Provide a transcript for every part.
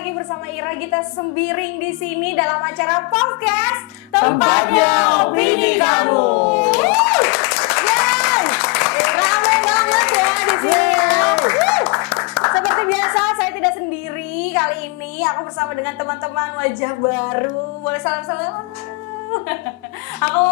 lagi bersama Ira Gita Sembiring di sini dalam acara podcast Tempatnya Opini Kamu. Yeay, ramai banget ya di sini. Seperti biasa saya tidak sendiri kali ini. Aku bersama dengan teman-teman wajah baru. Boleh salam-salam. Aku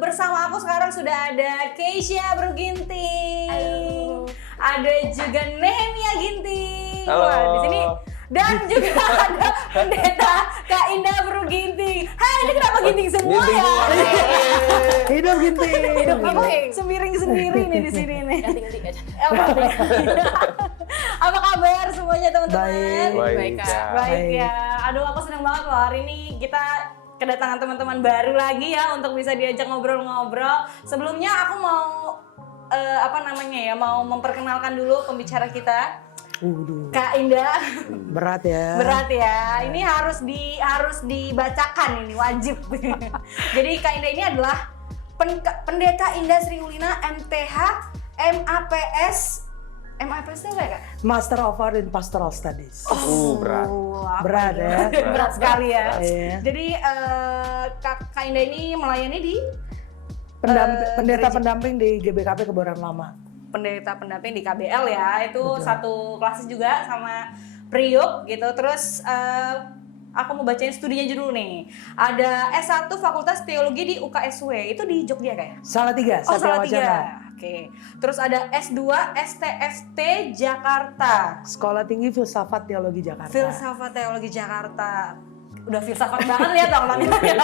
bersama aku sekarang sudah ada Keisha Bruginting. Ada juga Nehemia Ginting. Halo. Wah, di sini dan juga ada pendeta Kak Indah Bruginting. Hai, ini kenapa ginting semua Ginting ya? semua. Hidup ginting. Hidup aku sembiring sendiri nih di sini nih. Ganti-ganti aja. Apa kabar semuanya teman-teman? Baik, Kak. Baik ya. Aduh, aku senang banget loh hari ini kita kedatangan teman-teman baru lagi ya untuk bisa diajak ngobrol-ngobrol. Sebelumnya aku mau mau memperkenalkan dulu pembicara kita. Kak Indah. Berat ya. Berat ya. Ini harus dibacakan ini wajib. Jadi Kak Indah ini adalah Pendeta Indah Sri Ulina MTH MAPS. MAPS itu apa ya, Kak? Master of Art in Pastoral Studies. Berat. Berat ya. Berat sekali ya. Iya. Jadi Kak Indah ini melayani di Pendeta pendamping di GBKP Kebayoran Lama. pendeta pendamping di KBL ya. Itu satu kelas juga sama Priuk gitu. Terus aku mau bacain studinya dulu nih. Ada S1 Fakultas Teologi di UKSW. Itu di Jogja kayak? Salatiga, Oh, Satya Salatiga. Wacana. Oke. Terus ada S2 STFT Jakarta. Sekolah Tinggi Filsafat Teologi Jakarta. Filsafat Teologi Jakarta. Udah filsafat banget ya teman-teman ya.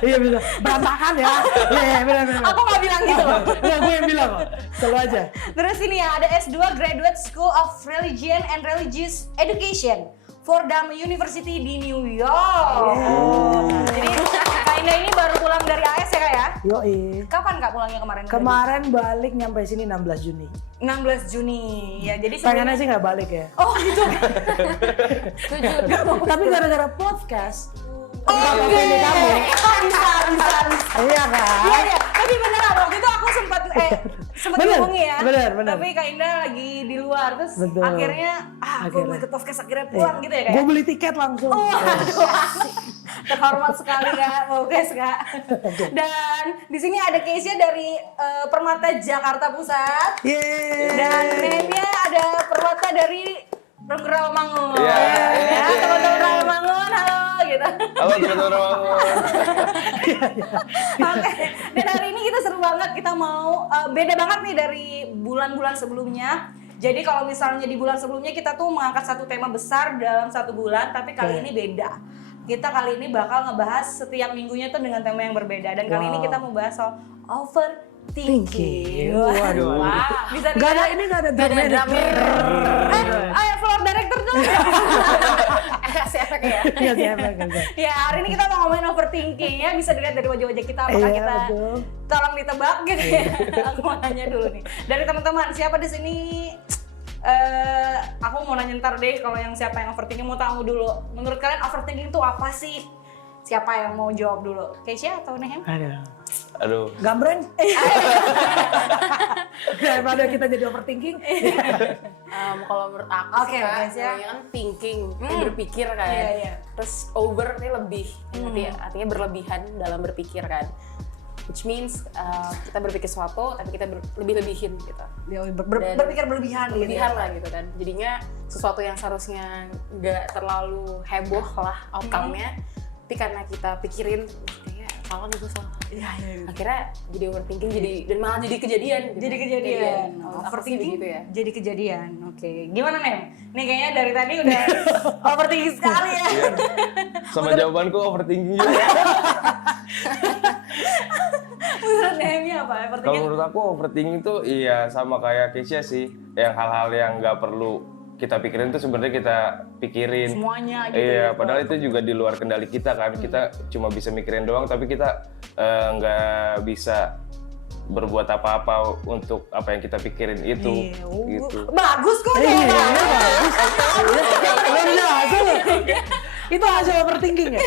Iya bisa. Berantakan ya. Iya benar. Aku nggak bilang gitu loh. Enggak, gue yang bilang kok. Selalu aja. Terus ini ya ada S2 Graduate School of Religion and Religious Education Fordham University di New York. Jadi Kak Indah ini baru pulang dari AS ya Kak ya? Yoi. Kapan Kak pulangnya kemarin? Kemarin balik nyampe sini 16 Juni. 16 Juni. Ya jadi Pengennya sih nggak balik ya. Oh gitu. Setuju. Tapi gara-gara podcast. Oke. Ini kamu. Bisa. Iya kan? Iya. Tapi beneran waktu itu aku sempat Bener, hubungi ya. bener. Tapi Kak Indah lagi di luar terus Betul. akhirnya aku mau ikut podcast akhirnya pulang gitu ya Kak. Gue beli tiket langsung. Terhormat sekali Kak, podcast Kak. Dan di sini ada Keisha dari Permata Jakarta Pusat. Yeay. Dan Nehemia ada Permata dari Rawamangun. Iya. Ya, teman-teman Rawamangun, halo gitu. Halo teman-teman. Oke. Dan hari ini kita seru banget, kita mau beda banget nih dari bulan-bulan sebelumnya. Jadi kalau misalnya di bulan sebelumnya kita tuh mengangkat satu tema besar dalam satu bulan, tapi kali ini beda. Kita kali ini bakal ngebahas setiap minggunya tuh dengan tema yang berbeda. Dan kali ini kita mau bahas soal overthinking. Waduh. Bisa Gak ada ini gak ada drummer. Ayo floor director dong. Siapa ya? Iya siapa. Ya hari ini kita mau ngomongin overthinking ya. Bisa dilihat dari wajah-wajah kita apakah Iya, kita betul. tolong ditebak gitu ya. Aku mau nanya dulu nih. Dari teman-teman siapa di sini? Aku mau nanya ntar deh kalau yang siapa yang overthinking mau tahu dulu. Menurut kalian overthinking itu apa sih? Siapa yang mau jawab dulu? Keisha atau Nehem? Aduh. Gambreng. Daripada kita jadi overthinking. Kalau menurut aku Oke, sih Kak, guys, ya. namanya kan thinking, berpikir kan. Iya. Terus over ini lebih, artinya berlebihan dalam berpikir kan. Which means kita berpikir sesuatu tapi kita lebih-lebihin gitu. Berpikir berlebihan gitu. Berlebihan lah gitu kan. Jadinya sesuatu yang seharusnya nggak terlalu heboh lah outcome-nya. Tapi karena kita pikirin kayaknya salah nih gue salah. Iya. Akhirnya jadi overthinking dan malah jadi kejadian. Gitu. Jadi kejadian. Menurut aku sih Overthinking begitu ya. jadi kejadian. Oke. Gimana Nem? Nih kayaknya dari tadi udah overthinking sekali ya. Iya. Sama jawabanku overthinking juga. Menurut Nehemia apa? Kalau Overthinking? menurut aku overthinking itu iya sama kayak Keisha sih. Yang hal-hal yang nggak perlu kita pikirin tuh sebenarnya kita pikirin. Semuanya gitu. Iya, padahal itu juga di luar kendali kita kan. Kita cuma bisa mikirin doang, tapi kita nggak bisa berbuat apa-apa untuk apa yang kita pikirin itu. Iya, Gitu. bagus kok Iya, ya. Itu hasil overthinking ya?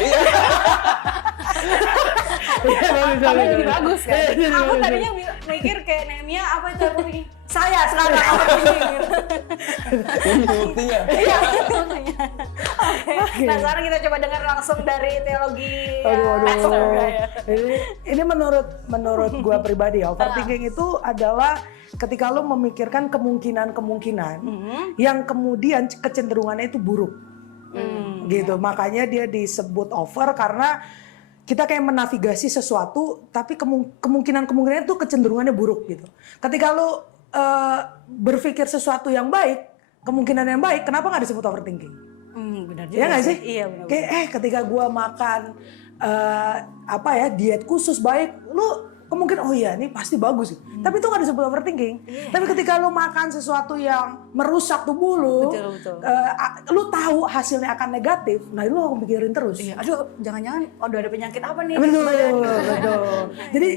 Tapi jadi bagus kan. Aku tadinya mikir kayak Nehemia apa itu overthinking? Saya sekarang overthinking gitu. Ini buktinya. Iya, buktinya. Nah sekarang kita coba dengar langsung dari teologi Aduh. ya. Ini menurut gue pribadi ya, overthinking itu adalah ketika lo memikirkan kemungkinan-kemungkinan yang kemudian kecenderungannya itu buruk. Gitu. Makanya dia disebut over karena kita kayak menavigasi sesuatu tapi kemungkinan-kemungkinan itu kecenderungannya buruk gitu. Ketika lo berpikir sesuatu yang baik, kemungkinan yang baik, kenapa nggak disebut overthinking? Benar juga. Iya nggak sih? Iya benar. Kayak ketika gue makan diet khusus baik, lu kemungkinan oh iya ini pasti bagus. Tapi itu nggak disebut overthinking. Tapi ketika lu makan sesuatu yang merusak tubuh lu, Betul. lu tahu hasilnya akan negatif, nah lu akan pikirin terus. Iya, aduh jangan-jangan udah ada penyakit apa nih? Betul. Jadi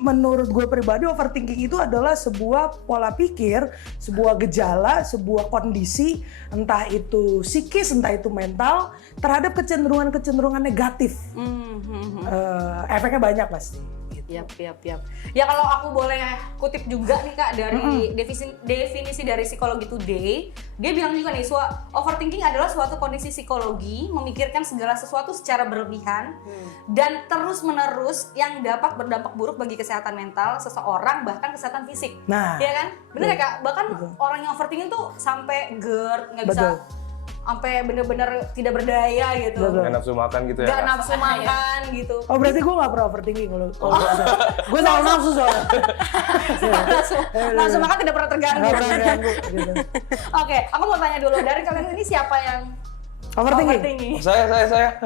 menurut gue pribadi overthinking itu adalah sebuah pola pikir, sebuah gejala, sebuah kondisi, entah itu psikis, entah itu mental, terhadap kecenderungan-kecenderungan negatif. Efeknya banyak pasti. Yap. Ya kalau aku boleh kutip juga nih Kak dari definisi dari Psikologi Today, dia bilang juga nih, overthinking adalah suatu kondisi psikologi memikirkan segala sesuatu secara berlebihan dan terus-menerus yang dapat berdampak buruk bagi kesehatan mental seseorang bahkan kesehatan fisik. Nah, ya kan? Bener ya Kak? Bahkan orang yang overthinking tuh sampai GERD, nggak bisa sampai bener-bener tidak berdaya gitu. Nggak nafsu makan gitu ya. Nggak Kak? nafsu makan gitu. Oh berarti gue gak pernah overthinking kalau gue selalu nafsu soalnya. Nafsu makan tidak pernah terganggu. Gak pernah ganggu gitu. Oke, aku mau tanya dulu, dari kalian ini siapa yang Overthinking? Saya.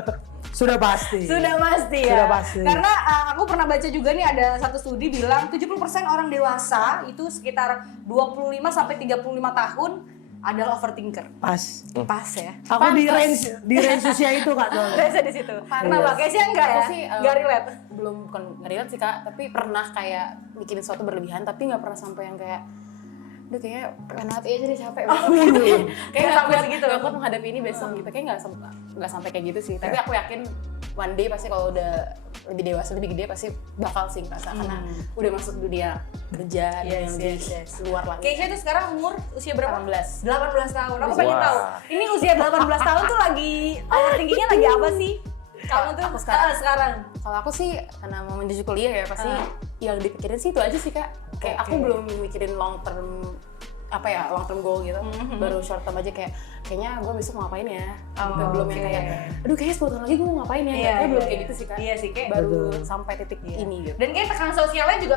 Sudah pasti. Sudah pasti ya. Sudah pasti. Karena aku pernah baca juga nih ada satu studi bilang 70% orang dewasa itu sekitar 25 sampai 35 tahun adalah overthinker. Pas. Pas ya. Aku di range usia itu Kak. Biasa di situ. Karena Mbak Kesia enggak ya? Aku sih, Enggak relate. bukan relate sih Kak, tapi pernah kayak mikirin sesuatu berlebihan tapi nggak pernah sampai yang kayak udah kayaknya pengen mati aja deh capek kayak nggak sampai kuat segitu. nggak kuat menghadapi ini besok gitu, kayak nggak sampai kayak gitu sih, tapi aku yakin one day pasti kalau udah lebih dewasa lebih gede pasti bakal sih ngerasa karena udah masuk dunia kerja dan yang lebih luar lagi. Kesia itu sekarang umur usia berapa? 18. 18 tahun. Aku pengen Wah. tahu. Ini usia 18 tahun tuh lagi overthinkingnya lagi apa sih? Kamu tuh Aku sekarang. sekarang. Kalau aku sih karena mau menuju kuliah ya pasti yang dipikirin sih itu aja sih Kak. Kayak aku belum mikirin long term goal gitu. Baru short term aja kayaknya gue besok mau ngapain ya. Gitu. Belum yang kayak aduh kayaknya 10 tahun lagi gue mau ngapain ya. Kayaknya belum kayak gitu sih Kak. Iya sih kayak Baru sampai titik ini gitu. dan kayak tekanan sosialnya juga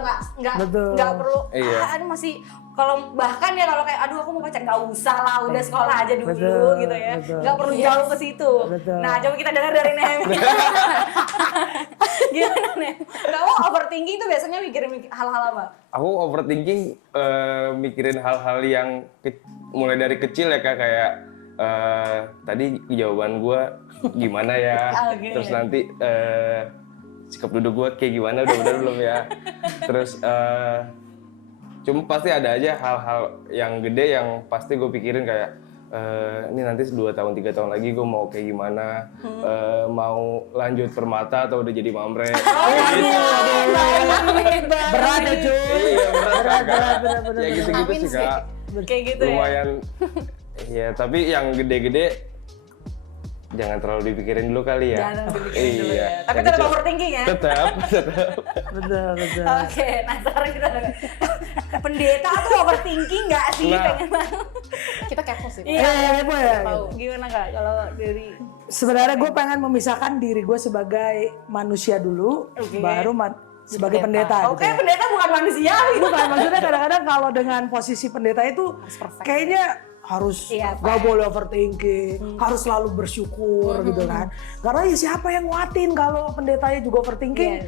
Betul. nggak perlu Iya. aduh masih kalau bahkan ya kalau kayak aduh aku mau pacar nggak usah lah udah sekolah aja dulu Betul, gitu ya betul. nggak perlu jauh ke situ. Betul. Nah coba kita dengar dari Nem. Gimana Nem? Kamu overthinking tuh biasanya mikirin hal-hal apa? Aku overthinking mikirin hal-hal yang mulai dari kecil ya Kak, kayak tadi jawaban gue gimana ya, Oke. terus nanti sikap duduk gue kayak gimana, udah bener belum ya, terus cuma pasti ada aja hal-hal yang gede yang pasti gue pikirin kayak ini nanti 2 tahun 3 tahun lagi gue mau kayak gimana, mau lanjut permata atau udah jadi mamre. Berat ya cuy. Iya berat Kak. bener. Ya gitu-gitu Amin sih sih. Kak. Kayak gitu ya. Lumayan. Iya tapi yang gede-gede jangan terlalu dipikirin dulu kali ya. Jangan dipikirin dulu ya. Tapi Yang tetap kecil. overthinking ya. Tetap. Betul. Oke, nah sekarang kita pendeta tuh overthinking nggak sih? Nah. Pengen tahu. Kita kepo sih. Iya. Apa ya? Tahu. Gimana Kak kalau dari Sebenarnya gue pengen memisahkan diri gue sebagai manusia dulu, Oke. baru sebagai pendeta. Oke, gitu ya. pendeta bukan manusia. Bukan, maksudnya kadang-kadang kalau dengan posisi pendeta itu kayaknya harus Iya, gak boleh overthinking, harus selalu bersyukur gitu kan. Karena ya siapa yang nguatin kalau pendetanya juga overthinking,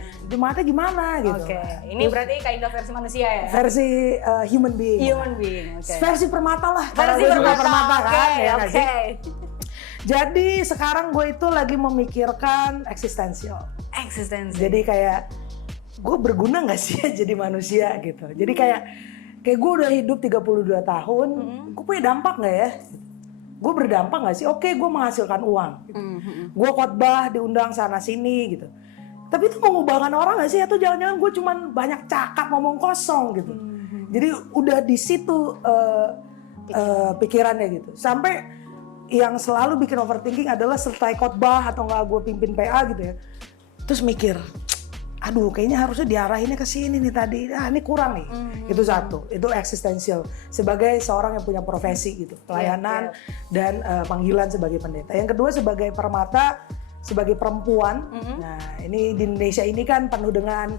gimana gitu. Oke, ini berarti kind of versi manusia ya? Versi human being. Human being, oke. Versi permata lah. Karena Versi gue juga permata, kan, oke, ya nggak sih? oke. Jadi sekarang gue itu lagi memikirkan eksistensial. Eksistensi. Jadi kayak gue berguna nggak sih ya jadi manusia gitu. Jadi kayak gue udah hidup 32 tahun, gue punya dampak nggak ya? Gue berdampak nggak sih? Oke, gue menghasilkan uang. Gitu. Gue khotbah, diundang sana sini gitu. Tapi itu mengubahkan orang nggak sih? Atau jangan-jangan gue cuman banyak cakap ngomong kosong gitu. Jadi udah di situ pikirannya gitu. Sampai yang selalu bikin overthinking adalah selesai khotbah atau nggak gue pimpin PA gitu ya. Terus mikir, aduh kayaknya harusnya diarahinnya ke sini nih tadi, ini kurang nih. Itu satu, itu eksistensial sebagai seorang yang punya profesi gitu, pelayanan dan panggilan sebagai pendeta. Yang kedua sebagai permata, sebagai perempuan. Nah ini di Indonesia ini kan penuh dengan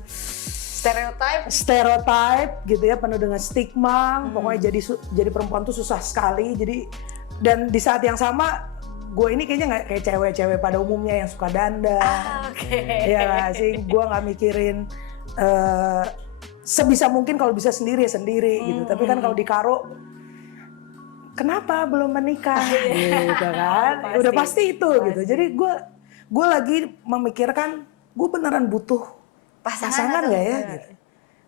stereotype gitu ya, penuh dengan stigma. Pokoknya jadi perempuan tuh susah sekali. Jadi dan di saat yang sama gue ini kayaknya nggak kayak cewek-cewek pada umumnya yang suka dandan. Iya nggak sih, gue nggak mikirin sebisa mungkin kalau bisa sendiri ya sendiri gitu. Tapi kan kalau di Karo, kenapa belum menikah gitu kan? Udah pasti itu gitu. Jadi gue lagi memikirkan gue beneran butuh pasangan nggak ya? Gitu.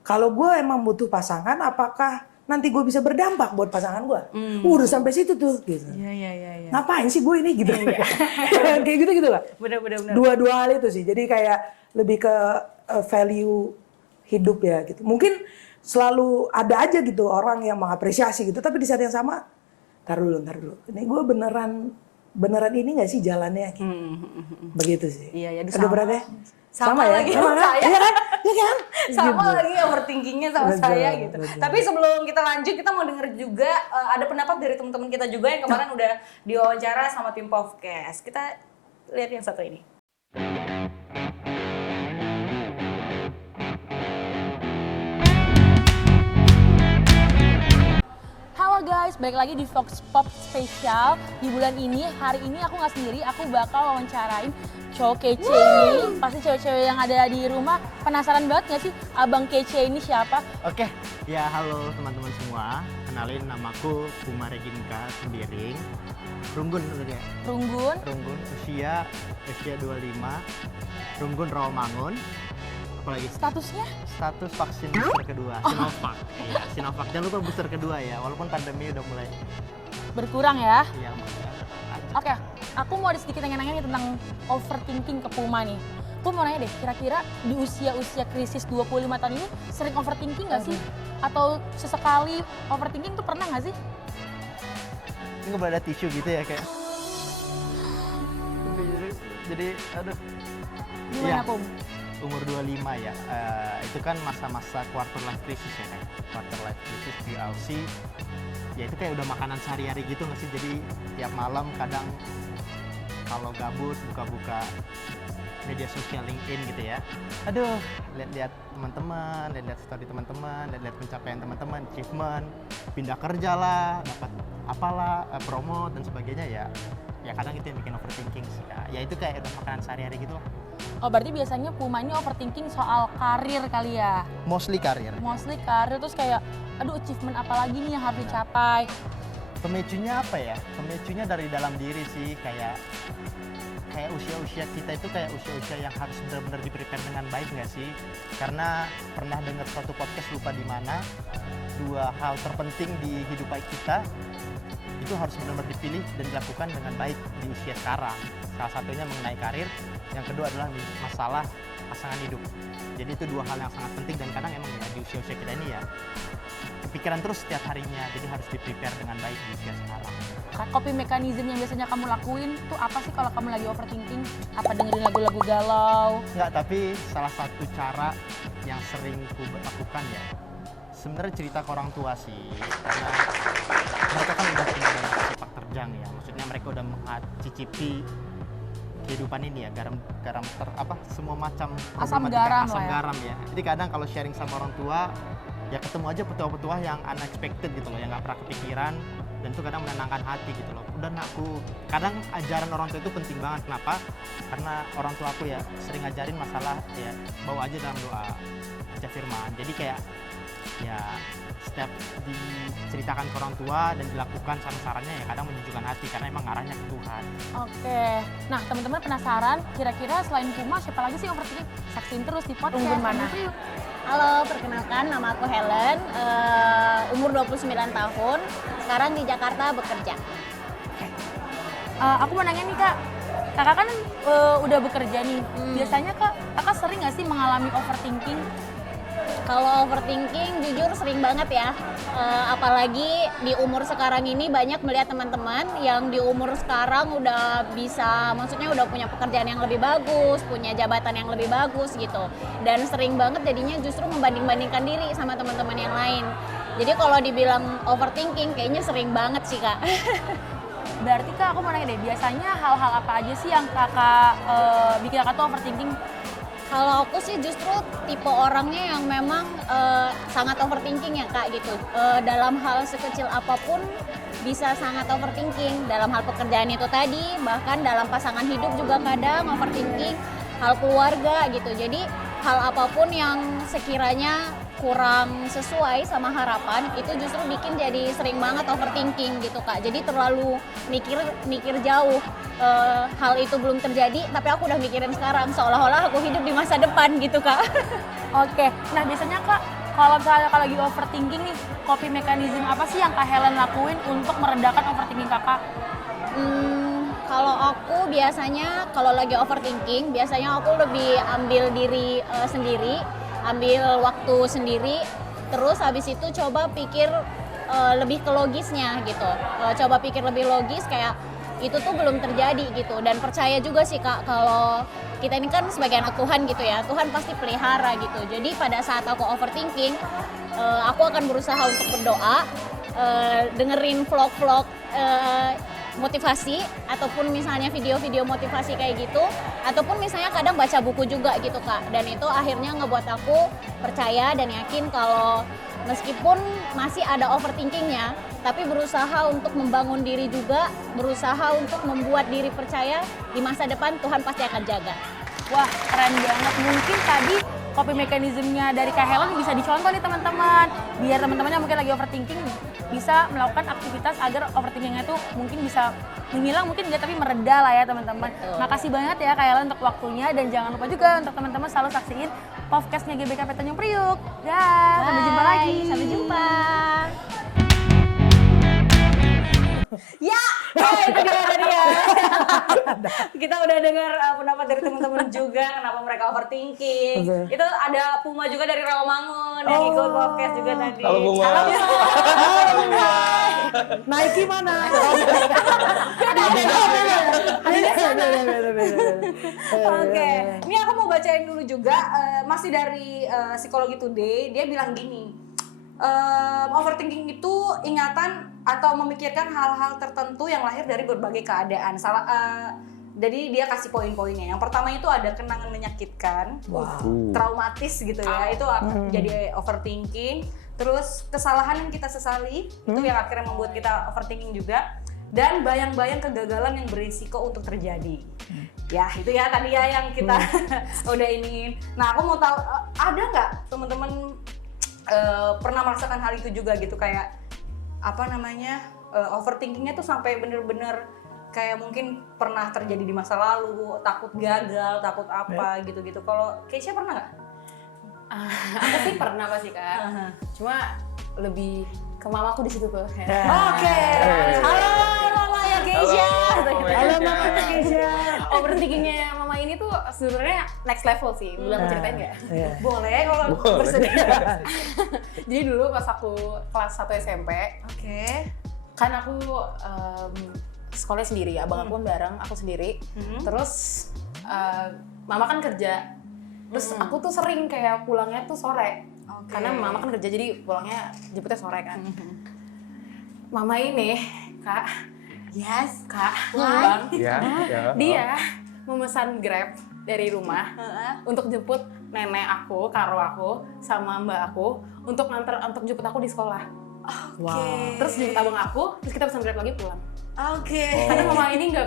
Kalau gue emang butuh pasangan, apakah nanti gue bisa berdampak buat pasangan gue? Udah sampai situ tuh, gitu. Iya. Ngapain sih gue ini gitu? Kayak gitu lah. Bener. Dua hal itu sih. Jadi kayak lebih ke value hidup ya gitu. Mungkin selalu ada aja gitu orang yang mengapresiasi gitu. Tapi di saat yang sama, ntar dulu. Ini gue beneran ini nggak sih jalannya? Gitu. Begitu sih. Iya, Agak berat ya. Sama ya? lagi Sama sama kan? saya. Iya kan? Sama Gitu. lagi overthinkingnya sama Betul, saya gitu. betul. Tapi sebelum kita lanjut, kita mau denger juga ada pendapat dari teman-teman kita juga yang kemarin udah diwawancara sama tim Povcast. Kita lihat yang satu ini. Halo guys, balik lagi di Vox Pop Special. Di bulan ini, hari ini aku nggak sendiri, aku bakal wawancarain cowok kece ini. Pasti cewek-cewek yang ada di rumah penasaran banget nggak sih abang kece ini siapa? Oke, ya halo teman-teman semua. Kenalin namaku Puma Reginka Sembiring. Runggun udah ya? Runggun. Runggun, usia 25. Runggun Rawamangun. Apalagi Statusnya? status vaksin booster kedua, Sinovac. Ya, Sinovac. Jangan lupa booster kedua ya, walaupun pandemi udah mulai Berkurang ya. ya Oke, aku mau ada sedikit nanya-nanya nih tentang overthinking ke Puma nih. Aku mau nanya deh, kira-kira di usia-usia krisis 25 tahun ini sering overthinking nggak sih? Atau sesekali overthinking tuh pernah nggak sih? ini nggak boleh ada tisu gitu ya kayak. Jadi aduh. Gimana Iya. Pum? Umur 25 ya, itu kan masa-masa quarter life crisis ya kan. Quarter life crisis di Aussie, ya itu kayak udah makanan sehari-hari gitu nggak sih. Jadi tiap malam kadang kalau gabut buka-buka media sosial LinkedIn gitu ya. Aduh, lihat-lihat teman-teman, lihat-lihat story teman-teman, lihat-lihat pencapaian teman-teman, achievement, pindah kerja lah, dapat apalah, promo dan sebagainya ya. Ya kadang itu yang bikin overthinking sih ya. Ya itu kayak udah makanan sehari-hari gitu lah. Oh berarti biasanya Puma ini overthinking soal karir kali ya? Mostly karir. Mostly karir, terus kayak aduh achievement apa lagi nih yang harus dicapai? Pemicunya apa ya? Pemicunya dari dalam diri sih, kayak usia-usia kita itu kayak usia-usia yang harus benar-benar di-prepare dengan baik nggak sih? Karena pernah dengar suatu podcast lupa di mana, 2 hal terpenting di hidup baik kita itu harus benar-benar dipilih dan dilakukan dengan baik di usia sekarang. Salah satunya mengenai karir, yang kedua adalah masalah pasangan hidup. Jadi itu 2 hal yang sangat penting dan kadang emang ya di usia-usia kita ini ya kepikiran terus setiap harinya, jadi harus di-prepare dengan baik di usia sekarang. Coping mechanism yang biasanya kamu lakuin tuh apa sih kalau kamu lagi overthinking? Apa dengerin lagu-lagu galau? Enggak, tapi salah satu cara yang sering ku lakukan ya, sebenarnya cerita ke orang tua sih, karena mereka kan udah punya banyak sepak terjang ya, maksudnya mereka udah mencicipi kehidupan ini ya, semua macam Asam problematika, garam asam lah ya. garam ya. Jadi kadang kalau sharing sama orang tua, ya ketemu aja petua-petua yang unexpected gitu loh, yang nggak pernah kepikiran, dan itu kadang menenangkan hati gitu loh. Udah aku, kadang ajaran orang tua itu penting banget. Kenapa? Karena orang tua aku ya sering ngajarin masalah ya bawa aja dalam doa, baca firman. Jadi kayak ya setiap diceritakan ke orang tua dan dilakukan saran-sarannya ya kadang menyejukkan hati karena emang arahnya ke Tuhan. Oke, nah teman-teman penasaran kira-kira selain Puma siapa lagi sih yang overthinking? Saksiin terus di podcast. Runggun mana? Gitu yuk. Halo, perkenalkan nama aku Helen, umur 29 tahun, sekarang di Jakarta bekerja. Aku mau nanya nih Kak, Kakak kan udah bekerja nih, biasanya kakak sering nggak sih mengalami overthinking? Kalau overthinking jujur sering banget ya. Apalagi di umur sekarang ini banyak melihat teman-teman yang di umur sekarang udah bisa, maksudnya udah punya pekerjaan yang lebih bagus, punya jabatan yang lebih bagus gitu. Dan sering banget jadinya justru membanding-bandingkan diri sama teman-teman yang lain. Jadi kalau dibilang overthinking kayaknya sering banget sih Kak. Berarti Kak, aku mau nanya deh, biasanya hal-hal apa aja sih yang Kakak bikin Kakak tuh overthinking? Kalau aku sih justru tipe orangnya yang memang sangat overthinking ya Kak gitu. Dalam hal sekecil apapun bisa sangat overthinking. Dalam hal pekerjaan itu tadi, bahkan dalam pasangan hidup juga kadang overthinking. Hal keluarga gitu. Jadi hal apapun yang sekiranya kurang sesuai sama harapan itu justru bikin jadi sering banget overthinking gitu Kak. Jadi terlalu mikir jauh. Hal itu belum terjadi tapi aku udah mikirin sekarang seolah-olah aku hidup di masa depan gitu Kak. Oke, nah biasanya Kak, kalau misalnya Kak lagi overthinking nih, coping mechanism apa sih yang Kak Helen lakuin untuk meredakan overthinking Kakak? Kalau aku biasanya kalau lagi overthinking, biasanya aku lebih ambil diri sendiri, ambil waktu sendiri, terus habis itu coba pikir lebih ke logisnya gitu. Coba pikir lebih logis kayak itu tuh belum terjadi gitu, dan percaya juga sih Kak kalau kita ini kan sebagai anak Tuhan gitu ya, Tuhan pasti pelihara gitu. Jadi pada saat aku overthinking, aku akan berusaha untuk berdoa, dengerin vlog-vlog motivasi ataupun misalnya video-video motivasi kayak gitu, ataupun misalnya kadang baca buku juga gitu Kak. Dan itu akhirnya ngebuat aku percaya dan yakin kalau meskipun masih ada overthinkingnya, tapi berusaha untuk membangun diri juga, berusaha untuk membuat diri percaya di masa depan Tuhan pasti akan jaga. Wah, keren banget. Mungkin tadi coping mechanismnya dari Kak Helen bisa dicontoh nih teman-teman. Biar teman-teman yang mungkin lagi overthinking bisa melakukan aktivitas agar overthinkingnya itu mungkin bisa menghilang, mungkin enggak tapi mereda lah ya teman-teman. Makasih banget ya Kak Helen untuk waktunya, dan jangan lupa juga untuk teman-teman selalu saksiin podcastnya GBKP Tanjung Priuk. Dah, sampai jumpa lagi. Sampai jumpa. Ya, itu dia tadi ya. Kita udah dengar pendapat dari teman-teman juga kenapa mereka overthinking. Itu ada Puma juga dari Rawamangun yang ikut podcast juga tadi. Halo Bunga. Nike mana? Oke, ini aku mau bacain dulu juga, masih dari Psikologi Today. Dia bilang gini, overthinking itu ingatan atau memikirkan hal-hal tertentu yang lahir dari berbagai keadaan. Jadi dia kasih poin-poinnya. Yang pertama itu ada kenangan menyakitkan, traumatis gitu ya, itu jadi overthinking. Terus kesalahan yang kita sesali, itu yang akhirnya membuat kita overthinking juga. Dan bayang-bayang kegagalan yang berisiko untuk terjadi. Ya itu ya tadi ya yang kita udah iniin. Nah aku mau tahu, ada nggak teman-teman pernah merasakan hal itu juga gitu, kayak apa namanya, overthinkingnya tuh sampai bener-bener kayak mungkin pernah terjadi di masa lalu, takut gagal, takut apa gitu-gitu. Kalau Keisha pernah nggak? Aku sih pernah pasti Kak. Cuma lebih ke mamaku di situ tuh. Oke. Halo mama ya Keisha. Halo Mama Keisha. Overthinkingnya mama ini tuh sebenarnya next level sih. Boleh aku ceritain nggak? Boleh kalau bersedia. Jadi dulu pas aku kelas 1 SMP, kan aku sekolah sendiri, abang aku bareng, aku sendiri. Terus mama kan kerja. Terus aku tuh sering kayak pulangnya tuh sore. Karena mama kan kerja, jadi pulangnya jemputnya sore kan. Mama ini, Kak. Yes, Kak. Bang. Dia memesan Grab dari rumah untuk jemput nenek aku, karo aku, sama mbak aku untuk jemput aku di sekolah. Terus jemput abang aku, terus kita pesan Grab lagi pulang. Karena mama ini nggak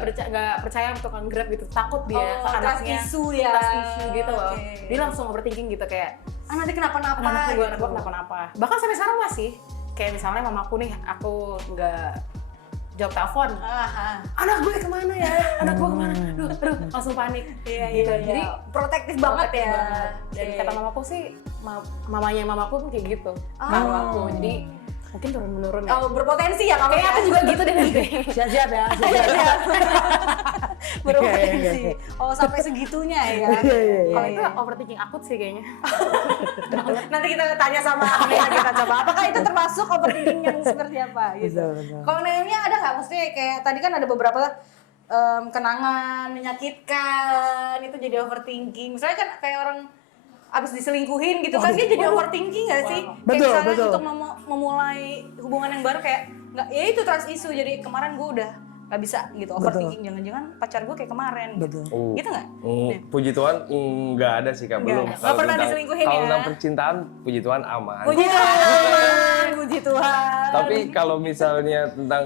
percaya untuk Grab gitu, takut dia ke anaknya. Trust issue ya. Trust issue gitu loh. Dia langsung overthinking gitu kayak, Nanti kenapa-napa. anak gue kenapa-napa. Bahkan sampai sekarang masih. Kayak misalnya mamaku nih, aku nggak jawab telepon. Anak gue kemana ya? Anak gue kemana? Aduh, langsung panik. Gitu. Jadi protektif banget ya. Dan kata mamaku sih, mamanya mamaku pun kayak gitu. Karo aku. Jadi mungkin turun-menurun ya. Berpotensi ya kamu. Kayaknya aku juga gitu deh nanti. Siap-siap ya. Beroverthinking. Oh, sampai segitunya ya. Kalau itu overthinking akut sih kayaknya. Nanti kita tanya sama Amelia kita coba. Apakah itu termasuk overthinking yang seperti apa gitu. Betul. Kalau Naomi ada nggak? Maksudnya kayak tadi kan ada beberapa kenangan menyakitkan itu jadi overthinking. Misalnya kan kayak orang abis diselingkuhin gitu kan dia jadi overthinking nggak sih? Kayak Betul, misalnya betul. untuk memulai hubungan yang baru kayak nggak, ya itu trust issue. Jadi kemarin gue udah nggak bisa gitu overthinking. Jangan-jangan pacar gue kayak kemarin. Betul. Gitu, gitu nggak? Puji Tuhan nggak ada sih Kak, belum. Nggak Kalau pernah tentang- diselingkuhin Kalau ya? tentang percintaan, puji Tuhan aman. Puji Tuhan, puji Tuhan. Tapi kalau misalnya tentang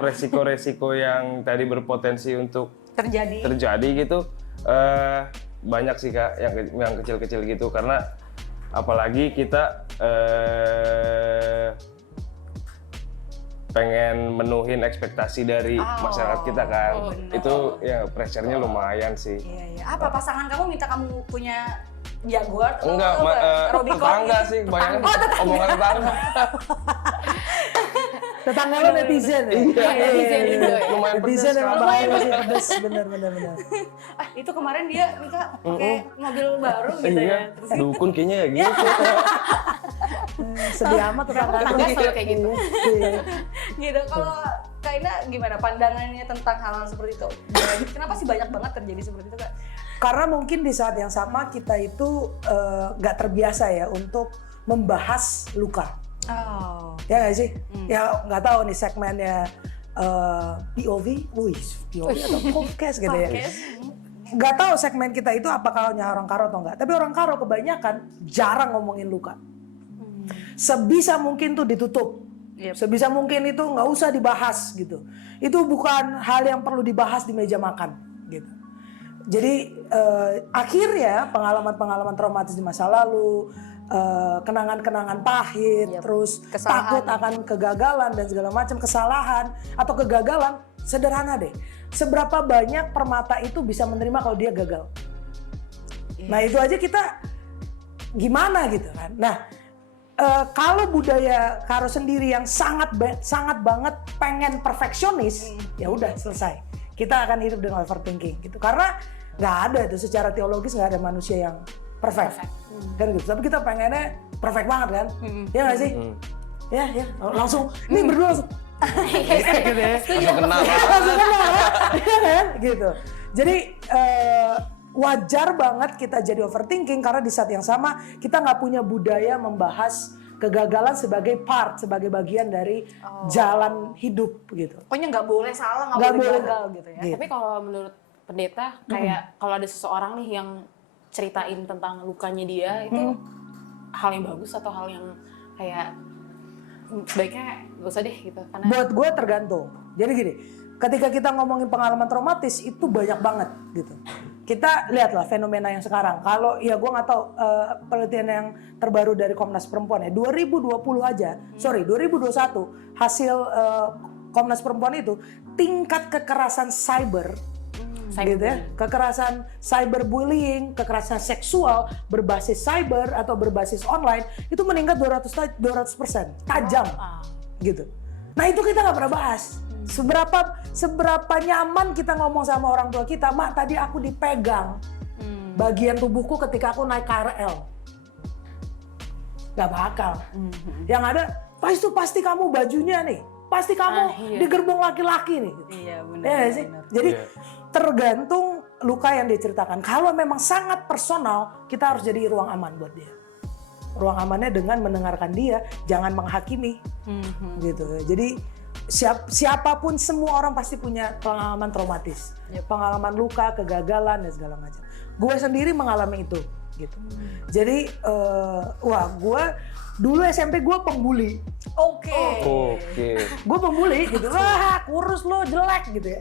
resiko-resiko yang tadi berpotensi untuk terjadi gitu, banyak sih Kak yang kecil-kecil gitu, karena apalagi kita pengen menuhin ekspektasi dari masyarakat kita kan. Itu ya pressure-nya lumayan sih. Iya, iya. Apa pasangan kamu minta kamu punya Jaguar? Enggak, Robicon tetangga gitu? sih kebanyakan omongan tetangga. Tetangga lo netizen ya? Netizen Indo ya. Lumayan Netizen pedes. emang Kak. bahaya sih, pedes. Bener. Ah, itu kemarin dia nikah pakai mobil baru gitu Iya, ya. Terus dukun kayaknya ya gitu. Sedih amat tetangga. Tetangga selalu kayak gitu. gitu. Kalau Kak Ina gimana pandangannya tentang hal seperti itu? Kenapa sih banyak banget terjadi seperti itu, Kak? Karena mungkin di saat yang sama kita itu nggak terbiasa ya untuk membahas luka. Oh. Ya nggak sih? Ya nggak tahu nih segmennya POV, POV atau podcast gitu ya. Nggak tahu segmen kita itu apakah hanya orang karo atau enggak. Tapi orang karo kebanyakan jarang ngomongin luka. Sebisa mungkin tuh ditutup. Sebisa mungkin itu nggak usah dibahas gitu. Itu bukan hal yang perlu dibahas di meja makan gitu. Jadi akhirnya pengalaman-pengalaman traumatis di masa lalu, kenangan-kenangan pahit, terus Kesalahan. takut akan kegagalan dan segala macam kesalahan atau kegagalan, sederhana deh. Seberapa banyak permata itu bisa menerima kalau dia gagal? Nah itu aja kita gimana gitu kan? Nah kalau budaya karo sendiri yang sangat banget pengen perfeksionis, ya udah selesai. Kita akan hidup dengan overthinking gitu. Karena nggak ada itu secara teologis nggak ada manusia yang perfect. Kan gitu. Tapi kita pengennya perfect banget kan? Ya nggak sih? Ya langsung. Ini berdua langsung. Gitu ya. Langsung kenal. Langsung kenal, ya kan? Gitu. Jadi wajar banget kita jadi overthinking karena di saat yang sama kita nggak punya budaya membahas kegagalan sebagai sebagai bagian dari jalan hidup gitu. Pokoknya nggak boleh salah, Nggak nggak boleh boleh. gagal gitu ya. Gitu. Tapi kalau menurut pendeta, kayak kalau ada seseorang nih yang ceritain tentang lukanya dia, itu hal yang bagus atau hal yang kayak sebaiknya gak usah deh gitu. Karena Buat gue tergantung. Jadi gini, ketika kita ngomongin pengalaman traumatis itu banyak banget gitu. Kita lihatlah fenomena yang sekarang. Kalau ya gue nggak tahu penelitian yang terbaru dari Komnas Perempuan ya 2020 aja, 2021 hasil Komnas Perempuan itu tingkat kekerasan cyber gitu ya, kekerasan cyberbullying, kekerasan seksual berbasis cyber atau berbasis online itu meningkat 200% tajam gitu. Nah itu kita nggak pernah bahas. Seberapa nyaman kita ngomong sama orang tua kita, mak tadi aku dipegang bagian tubuhku ketika aku naik KRL. Gak bakal. Yang ada pasti kamu bajunya nih, pasti kamu di gerbong laki-laki nih. Iya benar. Ya nggak sih? Jadi tergantung luka yang diceritakan. Kalau memang sangat personal, kita harus jadi ruang aman buat dia. Ruang amannya dengan mendengarkan dia, jangan menghakimi, gitu. Jadi siapapun semua orang pasti punya pengalaman traumatis, pengalaman luka, kegagalan dan segala macam. Gue sendiri mengalami itu, gitu. Jadi, gue dulu SMP gue pembuli. Oke. Gue pembuli gitu, wah kurus lo jelek gitu ya.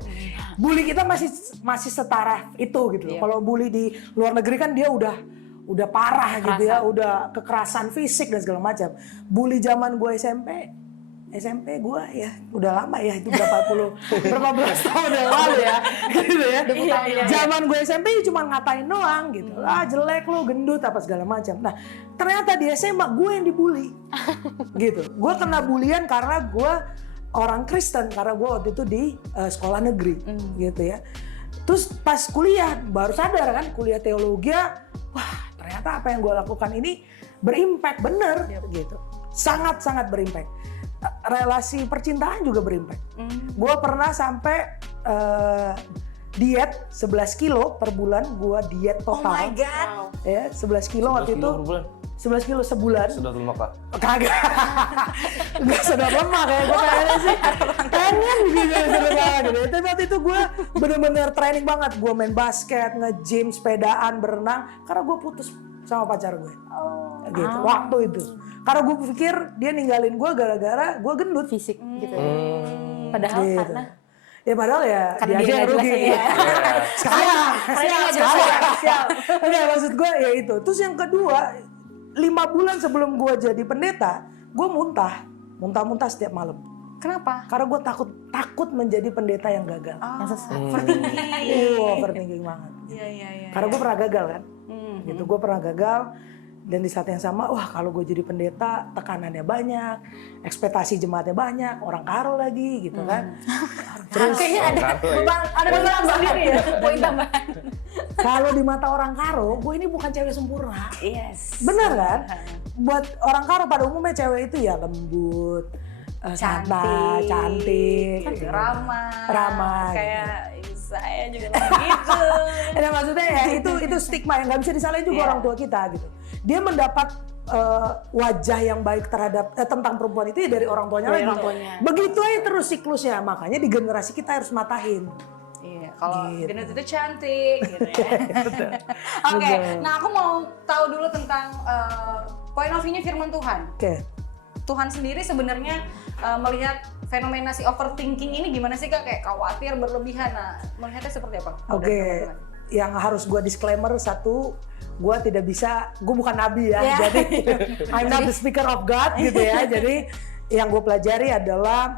Bully kita masih setara itu gitu. Kalau bully di luar negeri kan dia udah parah gitu ya, udah kekerasan fisik dan segala macam. Bully zaman gue SMP gue ya udah lama ya, itu berapa belas tahun yang lalu ya gitu ya. Zaman gue SMP cuma ngatain doang gitu, jelek lo, gendut apa segala macam. Nah ternyata di SMA gue yang dibully gitu. Gue kena bulian karena gue orang Kristen, karena gue waktu itu di sekolah negeri gitu ya. Terus pas kuliah baru sadar kan, kuliah teologi, wah ternyata apa yang gue lakukan ini berimpact bener gitu. Sangat-sangat berimpact. Relasi percintaan juga berimpact. Gue pernah sampai diet 11 kilo per bulan, gue diet Oh my total. god. Ya, 11 kilo waktu 11 itu. kilo per bulan. 11 kilo sebulan. Sudah lemak Kak. Kagak. Gak sedap lemak kayak gue kayaknya sih. Pengen gitu sedap gitu. Tapi waktu itu gue bener-bener training banget. Gue main basket, nge-gym, sepedaan, berenang. Karena gue putus sama pacar gue. Gitu, waktu itu. Karena gue pikir dia ninggalin gue gara-gara gue gendut. Fisik gitu ya. Padahal Gitu. karena Ya padahal ya Karena dia aja dia yang nggak rugi. jelasin ya. Sekarang. Siap. Oke, maksud gue ya itu. Terus yang kedua, 5 bulan sebelum gue jadi pendeta, gue muntah setiap malam. Kenapa? Karena gue takut menjadi pendeta yang gagal. yang sesat. Overthinking banget. Iya. Karena gue pernah gagal kan. Gitu, gue pernah gagal. Dan di saat yang sama, wah kalau gue jadi pendeta tekanannya banyak, ekspektasi jemaatnya banyak, orang karo lagi gitu kan. Terus kayaknya ada beban sendiri ya. Poin tambahan. Kalau di mata orang karo, gue ini bukan cewek sempurna. Yes. Bener kan? Buat orang karo pada umumnya cewek itu ya lembut, santai, cantik, gitu. ramah. Kayak saya juga gitu. Nah, maksudnya ya itu stigma yang nggak bisa disalahin juga orang tua kita gitu. Dia mendapat wajah yang baik terhadap tentang perempuan itu ya dari orang tuanya Dari lagi. orang tuanya. Begitu aja terus siklusnya, makanya di generasi kita harus matahin. Iya, kalau Gitu. gendut itu cantik gitu ya. Oke, nah aku mau tahu dulu tentang point of view-nya firman Tuhan. Oke. Tuhan sendiri sebenarnya melihat fenomena si overthinking ini gimana sih Kak? Kayak khawatir, berlebihan. Nah, melihatnya seperti apa? Oke, yang harus gue disclaimer satu, gue tidak bisa, gue bukan nabi ya, jadi I'm not the speaker of God gitu ya. Jadi yang gue pelajari adalah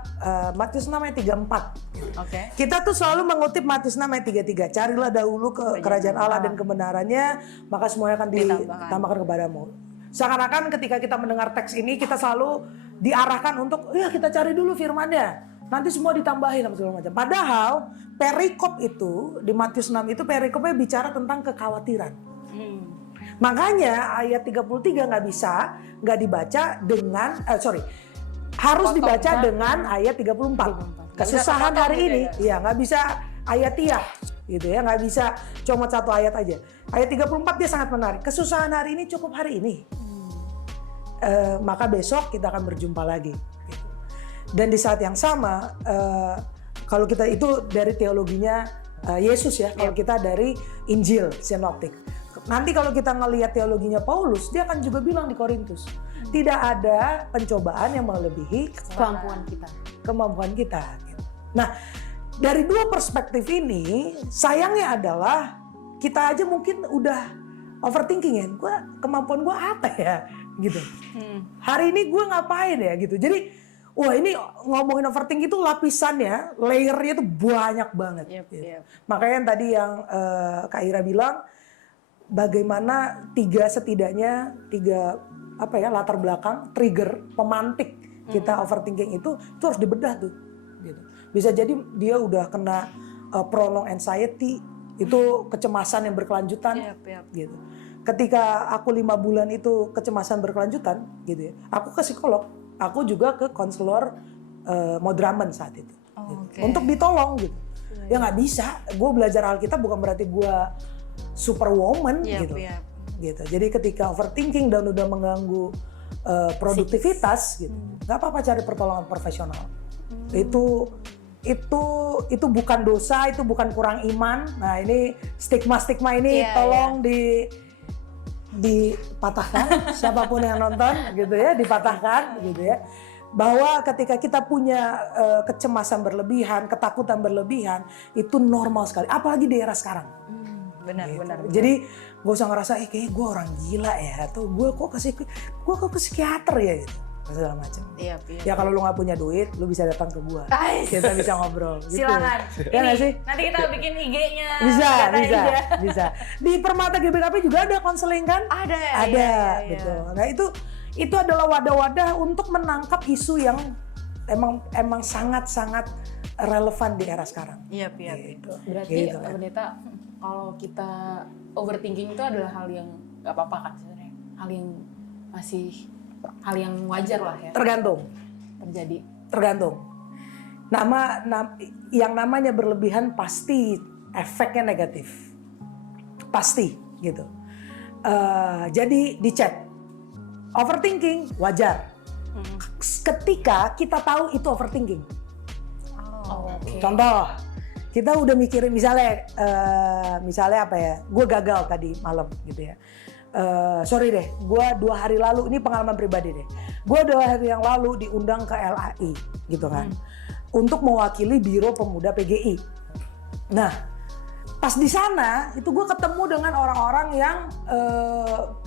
Matius 6 ayat 34. Oke. Kita tuh selalu mengutip Matius 6 ayat 33. Carilah dahulu kerajaan Allah dan kebenarannya, maka semuanya akan ditambahkan kepadamu. Seakan-akan ketika kita mendengar teks ini, kita selalu diarahkan untuk, ya kita cari dulu firman-Nya. Nanti semua ditambahin sama segala macam. Padahal perikop itu, di Matius 6 itu perikopnya bicara tentang kekhawatiran. Makanya ayat 33 nggak dibaca dengan, harus dibaca dengan ayat 34. Kesusahan hari ini, ya nggak bisa ayatiah gitu ya, nggak bisa cuma satu ayat aja. Ayat 34 dia sangat menarik. Kesusahan hari ini cukup hari ini. Maka besok kita akan berjumpa lagi. Gitu. Dan di saat yang sama, kalau kita itu dari teologinya Yesus ya, kalau kita dari Injil sinoptik. Nanti kalau kita ngelihat teologinya Paulus, dia akan juga bilang di Korintus, tidak ada pencobaan yang melebihi kemampuan kita. Gitu. Nah, dari dua perspektif ini, sayangnya adalah kita aja mungkin udah overthinking ya. Kemampuan gue apa ya? Gitu. Hari ini gue ngapain ya? Gitu. Jadi, wah ini ngomongin overthinking itu lapisannya, layernya itu banyak banget. Gitu. Makanya yang tadi yang Kak Ira bilang, bagaimana setidaknya tiga latar belakang, trigger, pemantik kita overthinking itu harus dibedah tuh. Gitu. Bisa jadi dia udah kena prolonged anxiety, itu kecemasan yang berkelanjutan. Gitu. Ketika aku 5 bulan itu kecemasan berkelanjutan, gitu ya, aku ke psikolog, aku juga ke konselor Modramen saat itu, gitu. Untuk ditolong gitu. Ya nggak bisa, gue belajar Alkitab bukan berarti gue superwoman gitu. Gitu. Jadi ketika overthinking dan udah mengganggu produktivitas, gitu, nggak apa-apa cari pertolongan profesional. Itu bukan dosa, itu bukan kurang iman. Nah ini stigma ini tolong dipatahkan, siapapun yang nonton gitu ya, dipatahkan gitu ya. Bahwa ketika kita punya kecemasan berlebihan, ketakutan berlebihan, itu normal sekali, apalagi di era sekarang. Benar. Jadi gak usah ngerasa kayaknya gue orang gila ya, atau gue kok ke psikiater ya gitu, segala macam. Ya kalau lu nggak punya duit, lu bisa datang ke gue, kita bisa ngobrol. Gitu. Silakan. Ya nggak sih? Nanti kita bikin IG-nya. Bisa. Di Permata GBKP juga ada konseling kan? Ada. Iya. Gitu. Nah itu adalah wadah-wadah untuk menangkap isu yang emang sangat relevan di era sekarang. Iya. Gitu. Berarti Gitu kan. Pendeta, kalau kita overthinking itu adalah hal yang nggak apa-apa kan sebenarnya, hal yang wajar lah ya Tergantung. terjadi. Yang namanya berlebihan pasti efeknya negatif, pasti gitu. Jadi dicek, overthinking wajar. Ketika kita tahu itu overthinking. Oke. Contoh, kita udah mikirin misalnya apa ya? Gue gagal tadi malam gitu ya. Sorry deh, gue 2 hari lalu, ini pengalaman pribadi deh. Gue 2 hari yang lalu diundang ke LAI gitu kan. Untuk mewakili Biro Pemuda PGI. Nah, pas di sana itu gue ketemu dengan orang-orang yang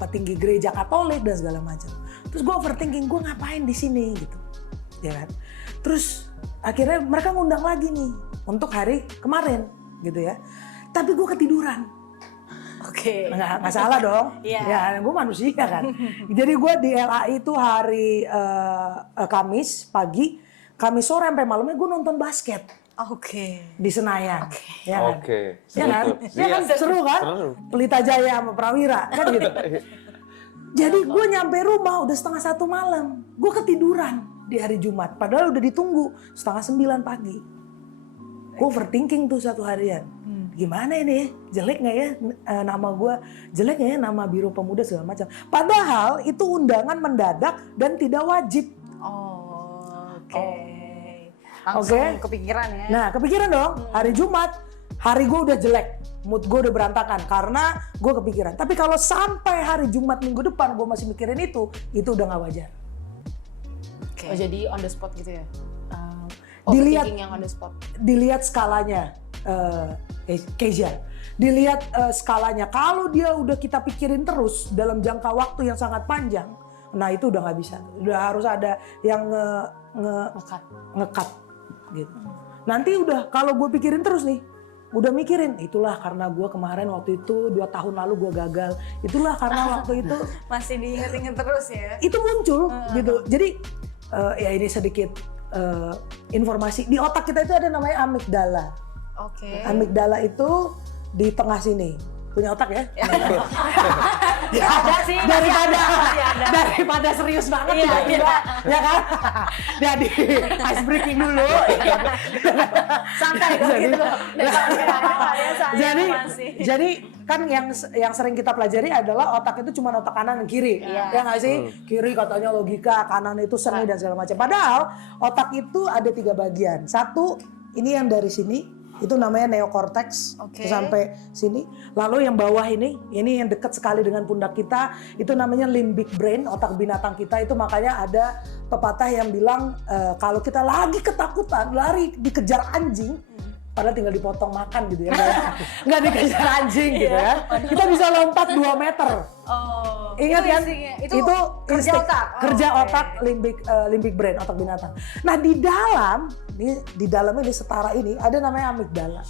petinggi gereja Katolik dan segala macam. Terus gue overthinking, gue ngapain di sini gitu, ya kan? Terus akhirnya mereka ngundang lagi nih untuk hari kemarin gitu ya. Tapi gue ketiduran. Oke. Nggak salah dong. Iya. Ya, gue manusia kan. Jadi gue di LAI itu hari Kamis pagi, Kamis sore sampai malamnya gue nonton basket. Oke. Di Senayan. Ya kan? Oke. Ya kan? Seru tuh. Ya kan? Iya. Seru kan? Seru. Pelita Jaya sama Prawira kan gitu. Jadi gue nyampe rumah udah 8:30 malam. Gue ketiduran di hari Jumat. Padahal udah ditunggu 8:30 pagi. Gue overthinking tuh 1 harian. Gimana ini ya? Jelek gak ya nama gue? Jelek gak ya nama Biro Pemuda segala macam. Padahal itu undangan mendadak dan tidak wajib. Oke. Langsung kepikiran ya. Nah kepikiran dong, hari Jumat, hari gue udah jelek, mood gue udah berantakan karena gue kepikiran. Tapi kalau sampai hari Jumat minggu depan gue masih mikirin itu udah gak wajar. Oke. Oh, jadi on the spot gitu ya? Dilihat- Overthinking yang on the spot. Dilihat skalanya, Kezia. Dilihat skalanya, kalau dia udah kita pikirin terus dalam jangka waktu yang sangat panjang, nah itu udah nggak bisa. Udah harus ada yang ngekat gitu. Nanti udah kalau gue pikirin terus nih, udah mikirin itulah karena gue kemarin waktu itu 2 tahun lalu gue gagal, itulah karena waktu itu Masih diinget-inget terus ya. itu muncul gitu. Jadi ya ini sedikit informasi, di otak kita itu ada namanya amigdala. Oke. Amigdala itu di tengah sini. Punya otak ya? Ya ada sih. Daripada serius banget Iya, tiba-tiba, ya kan? Jadi ice breaking dulu. Santai kok gitu. Jadi kan yang sering kita pelajari adalah otak itu cuma otak kanan dan kiri. Ya nggak sih? Kiri katanya logika, kanan itu seni dan segala macam. Padahal otak itu ada 3 bagian. Satu, ini yang dari sini, itu namanya neokortex, sampai sini. Lalu yang bawah ini yang dekat sekali dengan pundak kita, itu namanya limbic brain, otak binatang kita. Itu makanya ada pepatah yang bilang kalau kita lagi ketakutan, lari dikejar anjing, padahal tinggal dipotong makan gitu ya, nggak dikejar anjing gitu ya. Kita bisa lompat 2 meter. Oh. Ingat kan? Itu kerja insting, otak. kerja otak limbic brain, otak binatang. Nah di dalam ini setara ini ada namanya amigdala.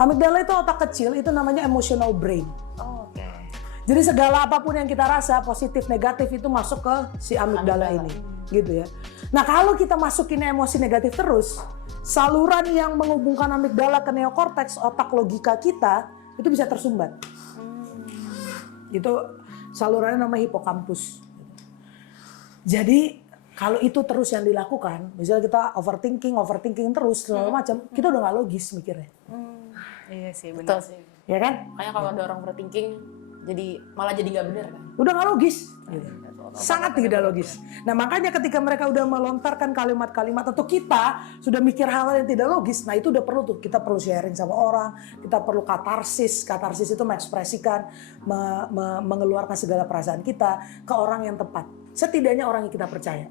Amigdala itu otak kecil, itu namanya emotional brain. Oh, oke. Jadi segala apapun yang kita rasa positif negatif itu masuk ke si amigdala ini, gitu ya. Nah kalau kita masukin emosi negatif terus, saluran yang menghubungkan amigdala ke neokortex, otak logika kita, itu bisa tersumbat. Itu salurannya namanya hipokampus. Jadi kalau itu terus yang dilakukan, misalnya kita overthinking terus segala macam, kita udah nggak logis mikirnya, Iya sih, Betul benar. sih. ya kan? Makanya kalau ada orang overthinking, malah jadi nggak benar kan? Udah nggak logis, gitu. Sangat tidak logis. Nah makanya ketika mereka udah melontarkan kalimat-kalimat atau kita sudah mikir hal yang tidak logis, nah itu udah perlu tuh, kita perlu sharing sama orang, kita perlu katarsis. Katarsis itu mengekspresikan, mengeluarkan segala perasaan kita ke orang yang tepat. Setidaknya orang yang kita percaya.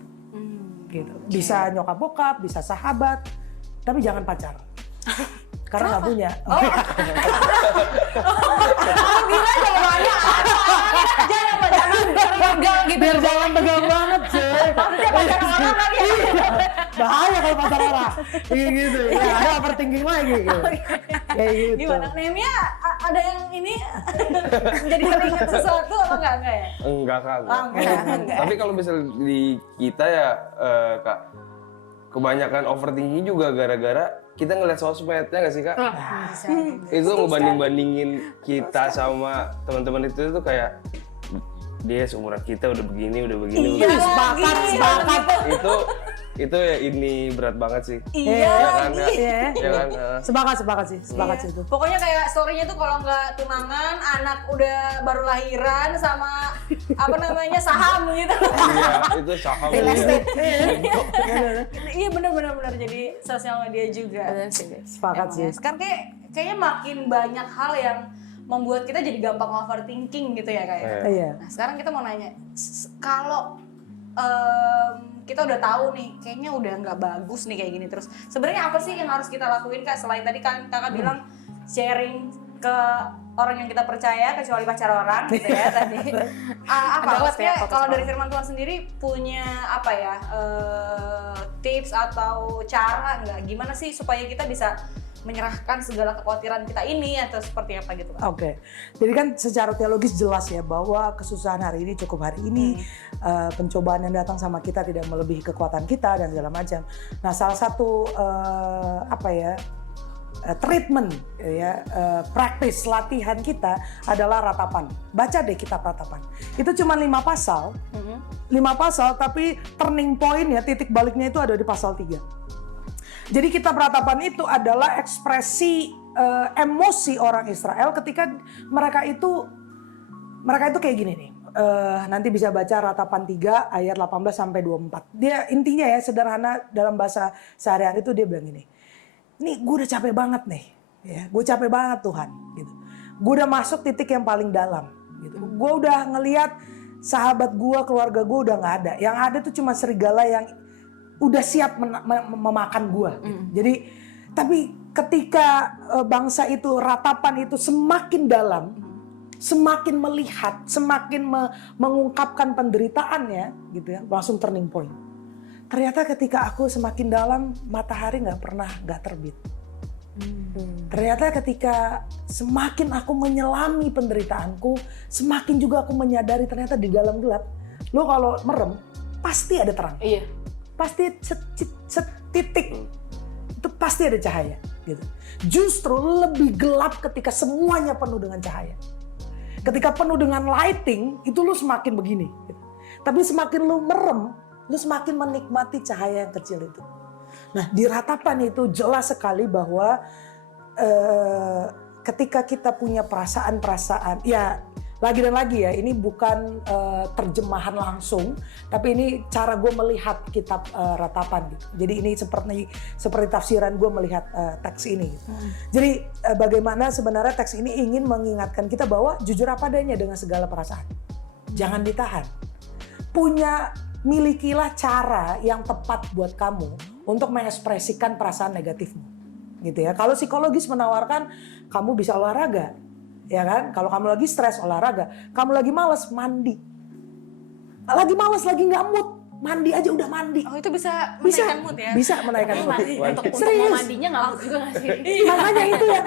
Gitu. Bisa nyokap bokap, bisa sahabat, tapi jangan pacar. Karena nggak punya. Gila jawabannya jangan pegang gitu. Biar jangan pegang banget sih. Maksudnya pacar orang kan ya. Bahaya kalau pacar orang. Iya gitu. Ya, ada overthinking lagi gitu. Kayak gitu. Gimana? Nemia ada yang ini jadi teringat sesuatu apa enggak ya? Enggak Kak. Oh, enggak. Tapi kalau misal di kita ya Kak, kebanyakan overthinking juga gara-gara kita ngeliat sosmednya nggak sih Kak? Bisa. Itu ngebanding-bandingin kita sama teman-teman itu tuh kayak dia seumuran kita udah begini begini. Sepakat. Itu ya ini berat banget sih. Iya Ya kan, lagi. Kak? Ya kan. Sepakat sih itu. Pokoknya kayak story-nya tuh kalau nggak tunangan, anak udah baru lahiran sama apa namanya saham gitu. Iya, itu saham. Iya benar. Jadi sosial media juga. Bener sih. Sepakat sih. Sekarang kayaknya makin banyak hal yang membuat kita jadi gampang overthinking gitu ya kayak. Iya. Nah sekarang kita mau nanya, kalau kita udah tahu nih, kayaknya udah nggak bagus nih kayak gini terus. Sebenarnya apa sih yang harus kita lakuin Kak? Selain tadi kan Kakak bilang sharing ke orang yang kita percaya, kecuali pacar orang gitu ya tadi. Apa maksudnya kalau dari firman Tuhan sendiri punya apa ya tips atau cara nggak? Gimana sih supaya kita bisa menyerahkan segala kekhawatiran kita ini atau seperti apa gitu Kak? Oke, jadi kan secara teologis jelas ya bahwa kesusahan hari ini cukup hari ini, pencobaan yang datang sama kita tidak melebihi kekuatan kita dan segala macam. Nah, salah satu treatment ya, praktis latihan kita adalah ratapan. Baca deh kitab ratapan. Itu cuma 5 pasal, 5 pasal, tapi turning point ya, titik baliknya itu ada di pasal 3. Jadi kitab ratapan itu adalah ekspresi emosi orang Israel ketika mereka itu kayak gini nih. Nanti bisa baca ratapan 3 ayat 18 sampai 24. Dia intinya ya sederhana dalam bahasa sehari-hari itu dia bilang gini. Nih gue udah capek banget nih, ya. Gue capek banget Tuhan, gitu. Gue udah masuk titik yang paling dalam, gitu. Gue udah ngelihat sahabat gue, keluarga gue udah nggak ada. Yang ada tuh cuma serigala yang udah siap memakan gua. Gitu. Jadi tapi ketika bangsa itu ratapan itu semakin dalam, semakin melihat, semakin mengungkapkan penderitaannya, gitu ya, langsung turning point. Ternyata ketika aku semakin dalam, matahari nggak terbit. Ternyata ketika semakin aku menyelami penderitaanku, semakin juga aku menyadari ternyata di dalam gelap, lo kalau merem pasti ada terang. Iya. Pasti setitik itu pasti ada cahaya gitu. Justru lebih gelap ketika semuanya penuh dengan cahaya. Ketika penuh dengan lighting itu lu semakin begini gitu. Tapi semakin lu merem, lu semakin menikmati cahaya yang kecil itu. Nah, di ratapan itu jelas sekali bahwa ketika kita punya perasaan-perasaan, ya lagi dan lagi ya, ini bukan terjemahan langsung, tapi ini cara gue melihat kitab ratapan gitu. Jadi ini seperti tafsiran gue melihat teks ini. Gitu. Jadi bagaimana sebenarnya teks ini ingin mengingatkan kita bahwa jujur apa adanya dengan segala perasaan. Jangan ditahan. Milikilah cara yang tepat buat kamu untuk mengekspresikan perasaan negatifmu. Gitu ya. Kalau psikologis menawarkan kamu bisa olahraga. Ya kan, kalau kamu lagi stres olahraga, kamu lagi malas mandi, lagi malas lagi nggak mood, mandi aja udah mandi. Oh itu bisa menaikkan mood ya? Bisa menaikkan mood. Untuk Serius. mau mandinya nggak mood juga nggak sih? Makanya itu ya.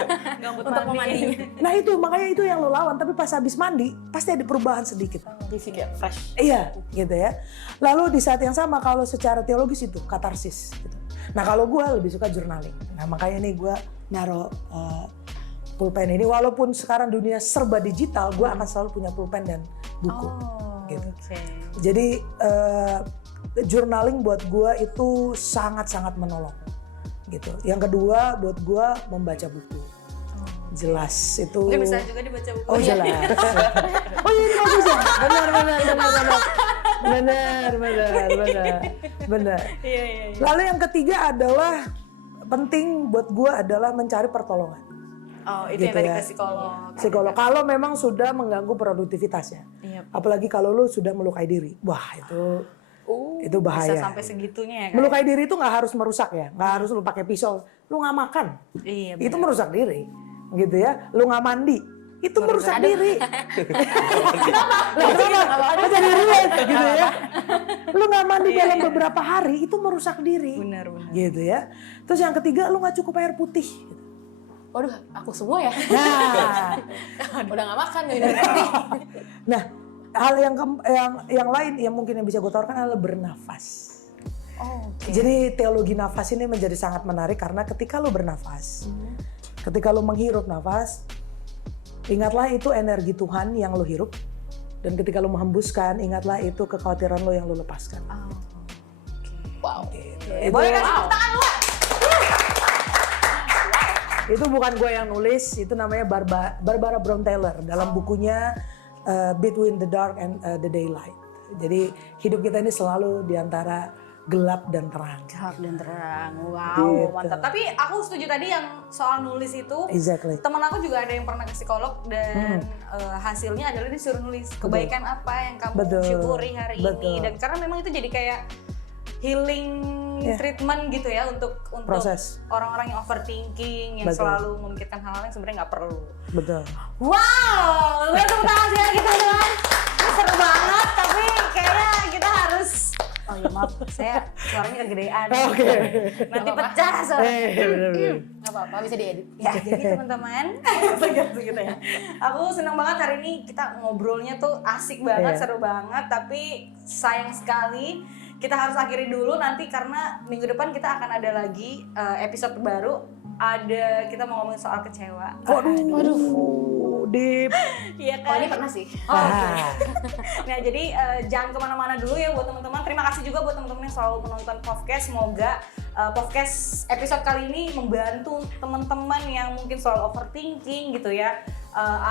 Untuk memandinya. Nah makanya itu yang lo lawan. Tapi pas habis mandi pasti ada perubahan sedikit. Jadi kayak fresh. Iya, gitu ya. Lalu di saat yang sama kalau secara teologis itu katarsis. Gitu. Nah kalau gue lebih suka journaling. Nah makanya nih gue naruh pulpen ini, walaupun sekarang dunia serba digital, gue akan selalu punya pulpen dan buku. Gitu. Okay. Jadi journaling buat gue itu sangat-sangat menolong. Gitu. Yang kedua buat gue membaca buku. Jelas itu. Mungkin bisa juga dibaca buku. Oh jelas. Oh ini bagus ya. Benar. Iya. Lalu yang ketiga adalah penting buat gue adalah mencari pertolongan. Oh, itu gitu yang tadi ya. ke psikolog. Psikolog. Kalau memang sudah mengganggu produktivitasnya. Yep. Apalagi kalau lu sudah melukai diri. Wah, itu bahaya. Bisa sampai segitunya ya kan? Melukai diri itu nggak harus merusak ya. Nggak harus lu pakai pisau. Lu nggak makan. Iya, itu merusak diri. Gitu ya. Lu nggak mandi. Itu merusak diri. Kenapa jadi relate gitu ya. Lu nggak mandi dalam beberapa hari itu merusak diri. Benar. Gitu ya. Terus yang ketiga lu nggak cukup air putih. Gitu. Waduh, aku semua ya. Nah, Udah nggak makan nih. nah hal yang lain yang mungkin yang bisa gue tawarkan adalah bernafas. Oh, oke. Jadi teologi nafas ini menjadi sangat menarik karena ketika lo bernafas, ketika lo menghirup nafas, ingatlah itu energi Tuhan yang lo hirup. Dan ketika lo menghembuskan, ingatlah itu kekhawatiran lo yang lo lepaskan. Wow. Itu, Boleh kasih tepuk tangan luar? itu bukan gue yang nulis, itu namanya Barbara Brown Taylor dalam bukunya Between the Dark and the Daylight. Jadi hidup kita ini selalu di antara gelap dan terang. Gelap dan terang. Wow, Gitu. mantap. Tapi aku setuju tadi yang soal nulis itu. Exactly. Temen aku juga ada yang pernah ke psikolog dan hasilnya adalah disuruh nulis kebaikan apa yang kamu Betul. syukuri hari ini. Betul. Dan karena memang itu jadi kayak healing treatment gitu ya untuk Proses. orang-orang yang overthinking, yang Betul. selalu memikirkan hal-hal yang sebenarnya nggak perlu. Betul. Wow, gue tepuk tangan sekali lagi teman-teman. Ini seru banget, tapi kayaknya kita harus. Oh ya maaf, saya suaranya kegedean. Oke. Nanti pecah soalnya. Bener-bener. Gak apa-apa, bisa diedit. Ya, jadi teman-teman, tegas gitu ya. Aku senang banget hari ini kita ngobrolnya tuh asik banget, Iya. seru banget. Tapi sayang sekali kita harus akhiri dulu nanti karena minggu depan kita akan ada lagi episode baru. Kita mau ngomongin soal kecewa. Waduh. Deep. Iya Oh kan? ini pernah sih. Ah. Nah jadi jangan kemana-mana dulu ya buat teman-teman. Terima kasih juga buat teman-teman yang selalu menonton podcast. Semoga podcast episode kali ini membantu teman-teman yang mungkin selalu overthinking gitu ya,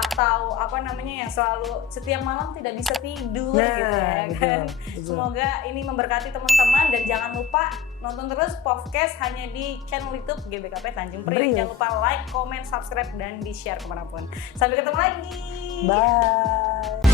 atau apa namanya yang selalu setiap malam tidak bisa tidur Nah, gitu ya kan. betul. Semoga ini memberkati teman-teman dan jangan lupa nonton terus podcast hanya di channel YouTube GBKP Tanjung Priok. Priok. Jangan lupa like, comment, subscribe dan di share kemanapun. Sampai ketemu lagi. Bye.